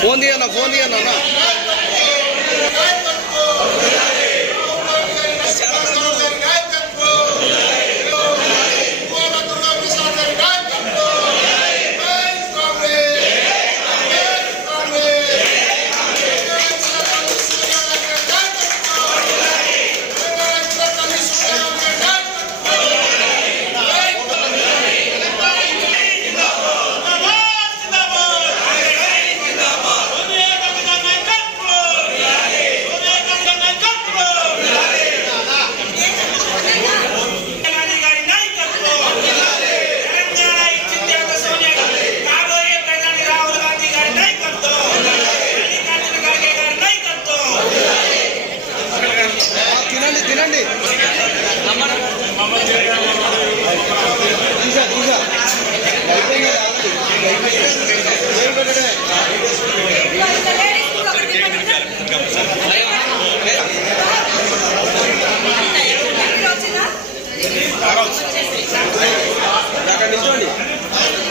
Phone తీయన్నా phone తీయన్నా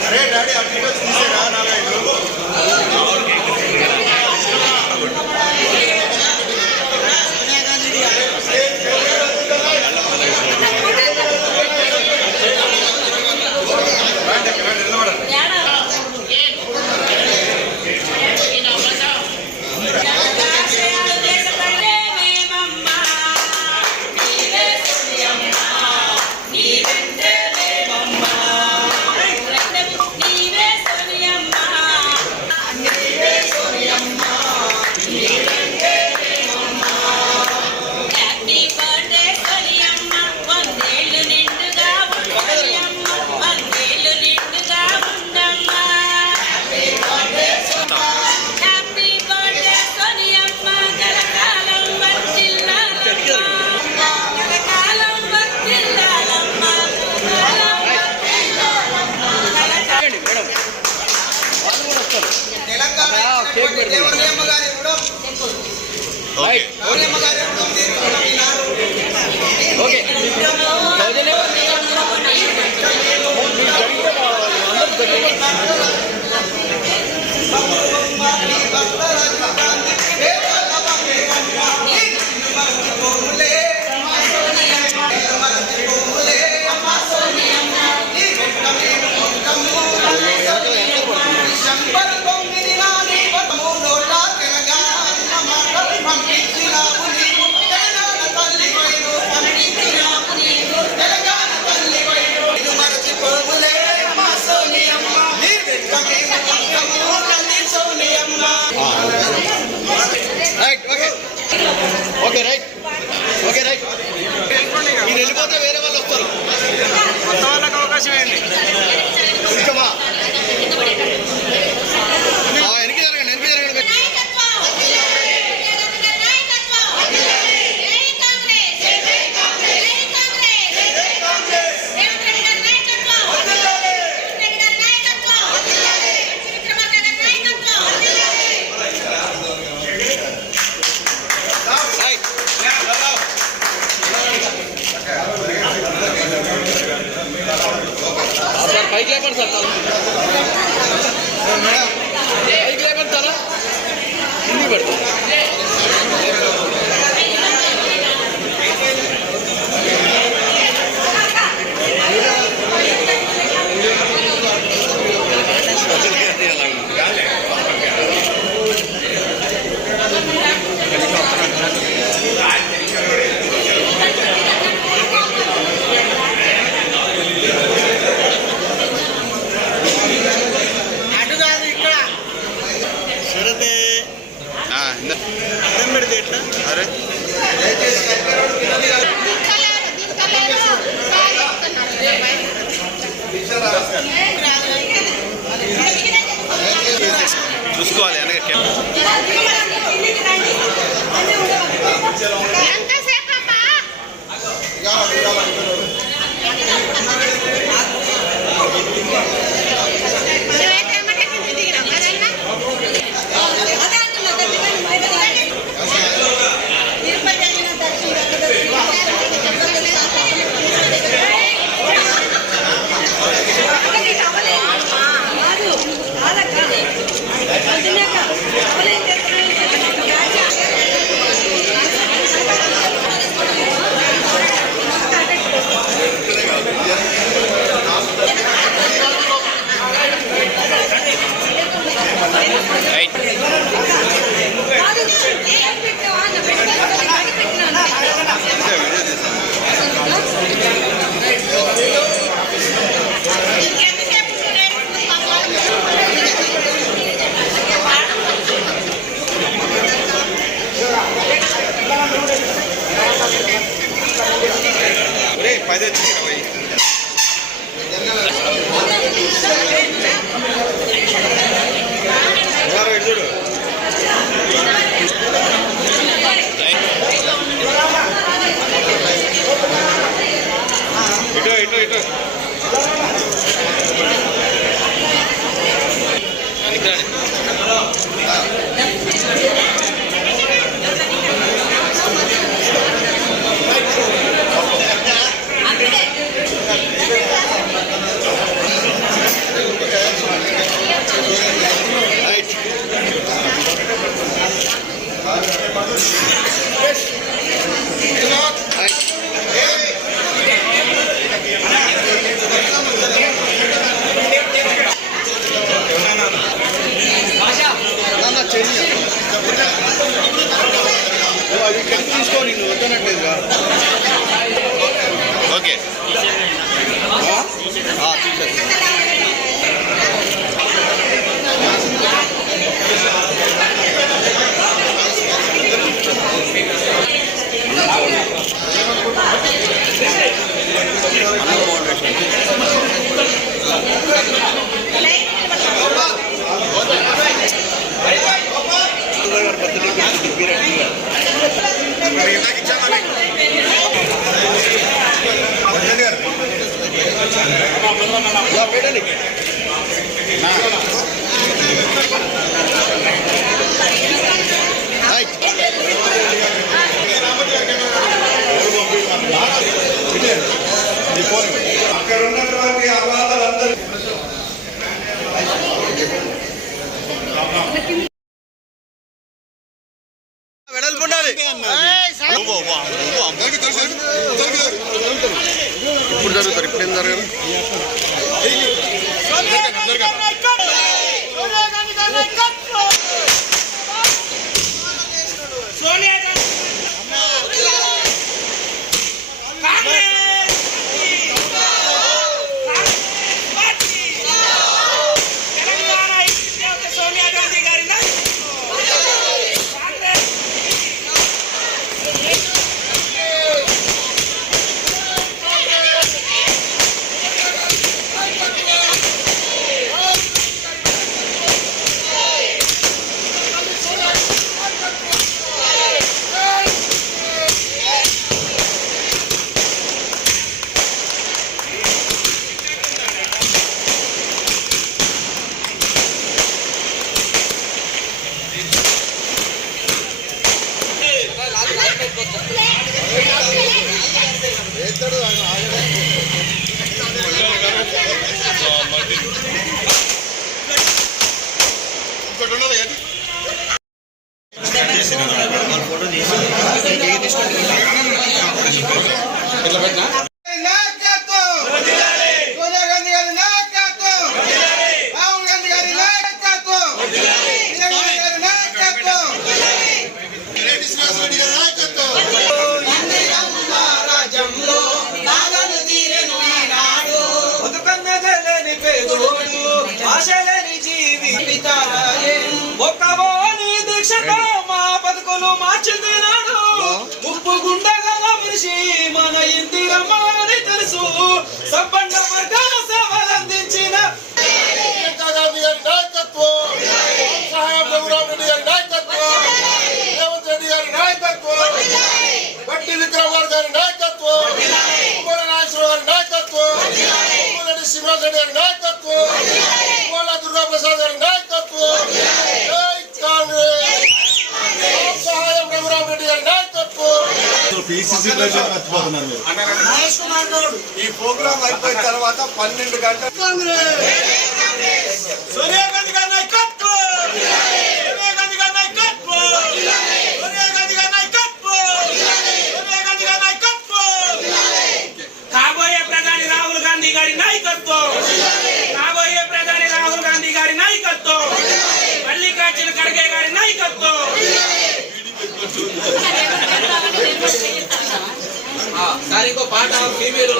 అరే daddy అట్లా తీసేరా okay right okay right మీరు వెళ్ళిపోతే వేరే వాళ్ళు వస్తారు కొత్త వాళ్ళకి అవకాశం ఏంటి ఇష్టమా వెనక్కి జరగండి వెనక్కి జరగండి పైకి లేపండి సార్ పైకి లేపండి తల ముందుకు పెడతాం అరే చూసుకోవాలి వెనక Gracias. పదే చూడు ఇటు ఇటు అది కలిపి తీసుకోండి నువ్వు వద్దనట్లేదుగా ఓకే పెట్టండి అక్కడ ఉన్నటువంటి అవాదాలందరూ వెడల్పుండాలి ఇప్పుడు జరుగుతారు ఇప్పుడు ఏం జరగదు ఆశలేని జీవి ఒక్కవోని దీక్షతో మా బతుకులు మార్చుతున్నాడు ముప్పు గుండగా మనిషి మన ఇందిరమ్మ అని తెలుసు సంపన్న వర్గాల సేవలందించిన బట్టి విక్రమార్ గారి నాయకత్వం నాగేశ్వర గారి నాయకత్వం శ్రీనివాసరెడ్డి గారి నాయకత్వం దుర్గాప్రసాద్ గారి నాయకత్వం జై కాంగ్రెస్ సహాయం రఘురామ్ రెడ్డి గారి నాయకత్వం ఈ ప్రోగ్రాం అయిపోయిన తర్వాత 12 గంటలు సోనియా గాంధీ గారి నాయకత్వం సోనియా గాంధీ గారి నాయకత్వం సోనియా గాంధీ గారి నాయకత్వం సోనియా గాంధీ గారి నాయకత్వం కాబోయే ప్రధాని రాహుల్ గాంధీ గారి నాయకత్వం కాబోయే ప్రధాని రాహుల్ గాంధీ గారి నాయకత్వం మల్లికార్జున దాని ఇంకో పాట ఫీమేల్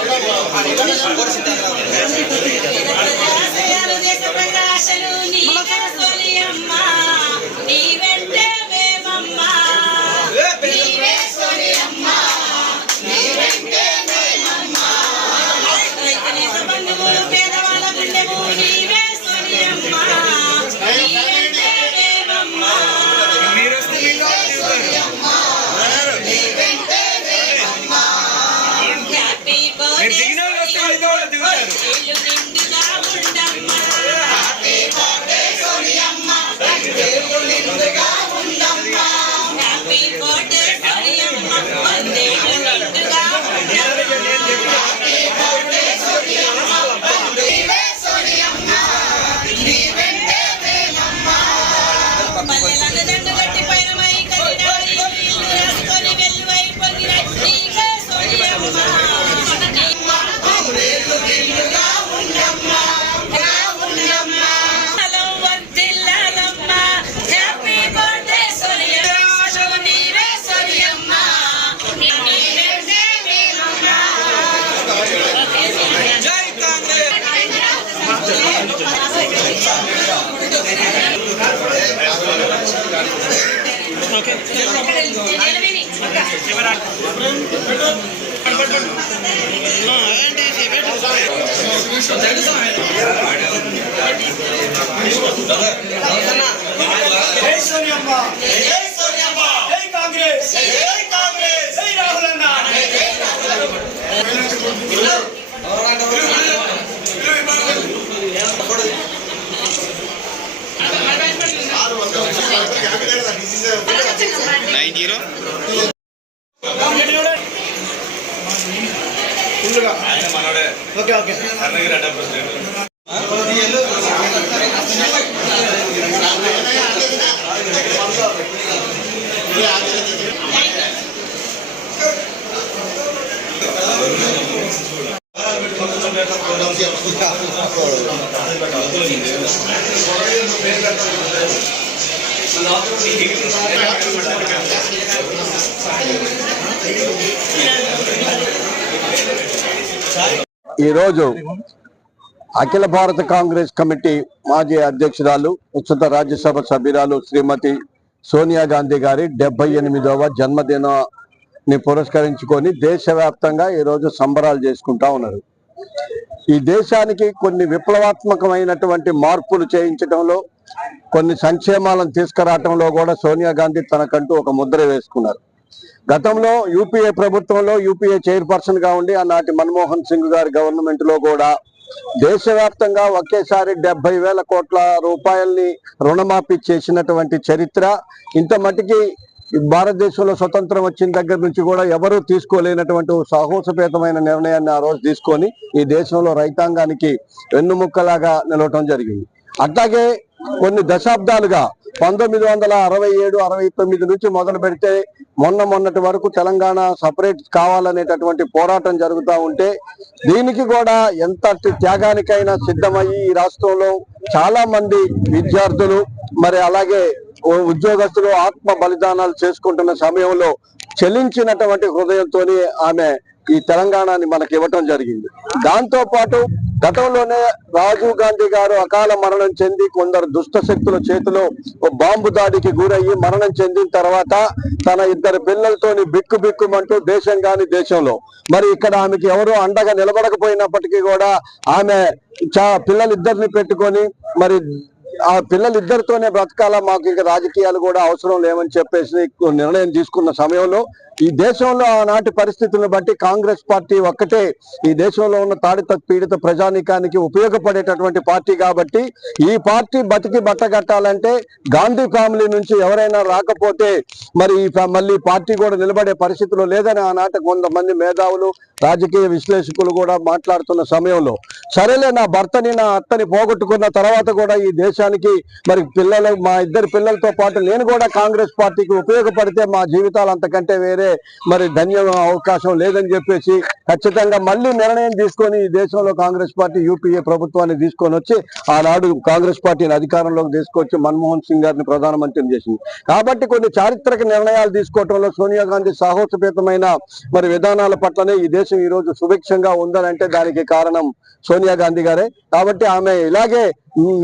ఓకే ఓకే ఈరోజు అఖిల భారత కాంగ్రెస్ కమిటీ మాజీ అధ్యక్షురాలు ఉచిత రాజ్యసభ సభ్యురాలు శ్రీమతి సోనియా గాంధీ గారి 78వ జన్మదినాన్ని పురస్కరించుకొని దేశవ్యాప్తంగా ఈరోజు సంబరాలు చేసుకుంటా ఉన్నారు. ఈ దేశానికి కొన్ని విప్లవాత్మకమైనటువంటి మార్పులు చేయించడంలో, కొన్ని సంక్షేమాలను తీసుకురావడంలో కూడా సోనియా గాంధీ తనకంటూ ఒక ముద్ర వేసుకున్నారు. గతంలో యూపీఏ ప్రభుత్వంలో యూపీఏ చైర్పర్సన్ గా ఉండి ఆనాటి మన్మోహన్ సింగ్ గారి గవర్నమెంట్ లో కూడా దేశవ్యాప్తంగా ఒకేసారి 70,000 కోట్ల రూపాయల్ని రుణమాఫీ చేసినటువంటి చరిత్ర ఇంత మట్టికి భారతదేశంలో స్వతంత్రం వచ్చిన దగ్గర నుంచి కూడా ఎవరూ తీసుకోలేనటువంటి సాహసోపేతమైన నిర్ణయాన్ని ఆ రోజు తీసుకొని ఈ దేశంలో రైతాంగానికి వెన్నుముక్కలాగా నిలవటం జరిగింది. అట్లాగే కొన్ని దశాబ్దాలుగా 1967-69 నుంచి మొదలు పెడితే మొన్నటి వరకు తెలంగాణ సపరేట్ కావాలనేటటువంటి పోరాటం జరుగుతూ ఉంటే దీనికి కూడా ఎంత త్యాగానికైనా సిద్ధమయ్యి ఈ రాష్ట్రంలో చాలా మంది విద్యార్థులు మరి అలాగే ఉద్యోగస్తులు ఆత్మ బలిదానాలు చేసుకుంటున్న సమయంలో చెలించినటువంటి హృదయంతో ఆమె ఈ తెలంగాణని మనకి ఇవ్వటం జరిగింది. దాంతో పాటు గతంలోనే రాజీవ్ గాంధీ గారు అకాల మరణం చెంది కొందరు దుష్ట శక్తుల చేతిలో బాంబు దాడికి గురయ్యి మరణం చెందిన తర్వాత తన 2 పిల్లలతోని బిక్కుమంటూ దేశం కాని దేశంలో మరి ఇక్కడ ఆమెకి ఎవరు అండగా నిలబడకపోయినప్పటికీ కూడా ఆమె పిల్లలిద్దరిని పెట్టుకొని మరి ఆ పిల్లలిద్దరితోనే బ్రతకాలా, మాకు ఇంకా రాజకీయాలు కూడా అవసరం లేవని చెప్పేసి నిర్ణయం తీసుకున్న సమయంలో ఈ దేశంలో ఆనాటి పరిస్థితులను బట్టి కాంగ్రెస్ పార్టీ ఒక్కటే ఈ దేశంలో ఉన్న తాడిత పీడిత ప్రజానీకానికి ఉపయోగపడేటటువంటి పార్టీ కాబట్టి ఈ పార్టీ బతికి బట్టగట్టాలంటే గాంధీ ఫ్యామిలీ నుంచి ఎవరైనా రాకపోతే మరి మళ్ళీ పార్టీ కూడా నిలబడే పరిస్థితిలో లేదని ఆనాటి కొంతమంది మేధావులు రాజకీయ విశ్లేషకులు కూడా మాట్లాడుతున్న సమయంలో సరేలే నా భర్తని నా అత్తని పోగొట్టుకున్న తర్వాత కూడా ఈ దేశానికి మరి మా 2 పిల్లలతో పాటు నేను కూడా కాంగ్రెస్ పార్టీకి ఉపయోగపడితే మా జీవితాలు అంతకంటే వేరే మరి ధన్య అవకాశం లేదని చెప్పేసి ఖచ్చితంగా మళ్ళీ నిర్ణయం తీసుకొని ఈ దేశంలో కాంగ్రెస్ పార్టీ యూపీఏ ప్రభుత్వాన్ని తీసుకొని వచ్చి ఆనాడు కాంగ్రెస్ పార్టీని అధికారంలోకి తీసుకొచ్చి మన్మోహన్ సింగ్ గారిని ప్రధానమంత్రిని చేసింది. కాబట్టి కొన్ని చారిత్రక నిర్ణయాలు తీసుకోవడంలో సోనియా గాంధీ సాహసోపేతమైన మరి విధానాల పట్లనే ఈ దేశం ఈ రోజు సుభిక్షంగా ఉందని అంటే దానికి కారణం సోనియా గాంధీ గారే. కాబట్టి ఆమె ఇలాగే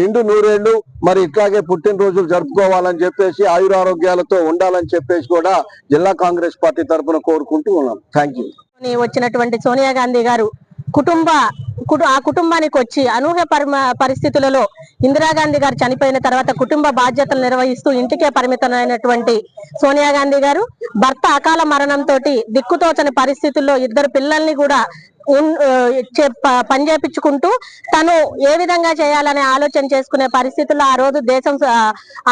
నిండు నూరేళ్లు మరి ఇట్లాగే పుట్టినరోజులు జరుపుకోవాలని చెప్పేసి ఆయురారోగ్యాలతో ఉండాలని చెప్పేసి కూడా జిల్లా కాంగ్రెస్ పార్టీ తరఫున కోరుకుంటూ ఉన్నాం. Thank you. వచ్చినటువంటి సోనియా గాంధీ గారు ఆ కుటుంబానికి వచ్చి అనూహ్య పరిస్థితులలో ఇందిరాగాంధీ గారు చనిపోయిన తర్వాత కుటుంబ బాధ్యతలు నిర్వహిస్తూ ఇంటికే పరిమితమైనటువంటి సోనియా గాంధీ గారు భర్త అకాల మరణంతో దిక్కుతోచని పరిస్థితుల్లో 2 పిల్లల్ని కూడా పనిచేపించుకుంటూ తను ఏ విధంగా చేయాలనే ఆలోచన చేసుకునే పరిస్థితుల్లో ఆ రోజు దేశం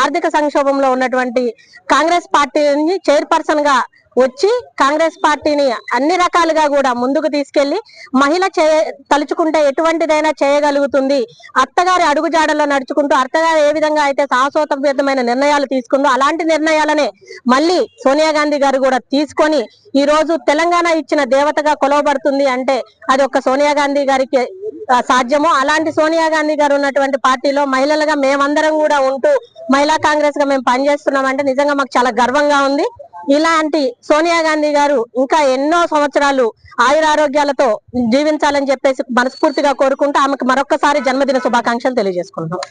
ఆర్థిక సంక్షోభంలో ఉన్నటువంటి కాంగ్రెస్ పార్టీని చైర్పర్సన్ గా వచ్చి కాంగ్రెస్ పార్టీని అన్ని రకాలుగా కూడా ముందుకు తీసుకెళ్లి మహిళ తలుచుకుంటే ఎటువంటిదైనా చేయగలుగుతుంది, అత్తగారి అడుగుజాడల్లో నడుచుకుంటూ అత్తగారు ఏ విధంగా అయితే సాహసోపేతమైన నిర్ణయాలు తీసుకుందో అలాంటి నిర్ణయాలనే మళ్ళీ సోనియా గాంధీ గారు కూడా తీసుకొని ఈ రోజు తెలంగాణ ఇచ్చిన దేవతగా కొలవబడుతుంది అంటే అది ఒక్క సోనియా గాంధీ గారికి సాధ్యము. అలాంటి సోనియా గాంధీ గారు ఉన్నటువంటి పార్టీలో మహిళలుగా మేమందరం కూడా ఉంటూ మహిళా కాంగ్రెస్ గా మేము పనిచేస్తున్నామంటే నిజంగా మాకు చాలా గర్వంగా ఉంది. ఇలాంటి సోనియా గాంధీ గారు ఇంకా ఎన్నో సంవత్సరాలు ఆయురారోగ్యాలతో జీవించాలని చెప్పేసి మనస్ఫూర్తిగా కోరుకుంటూ ఆమెకు మరొక్కసారి జన్మదిన శుభాకాంక్షలు తెలియజేసుకుంటున్నాం.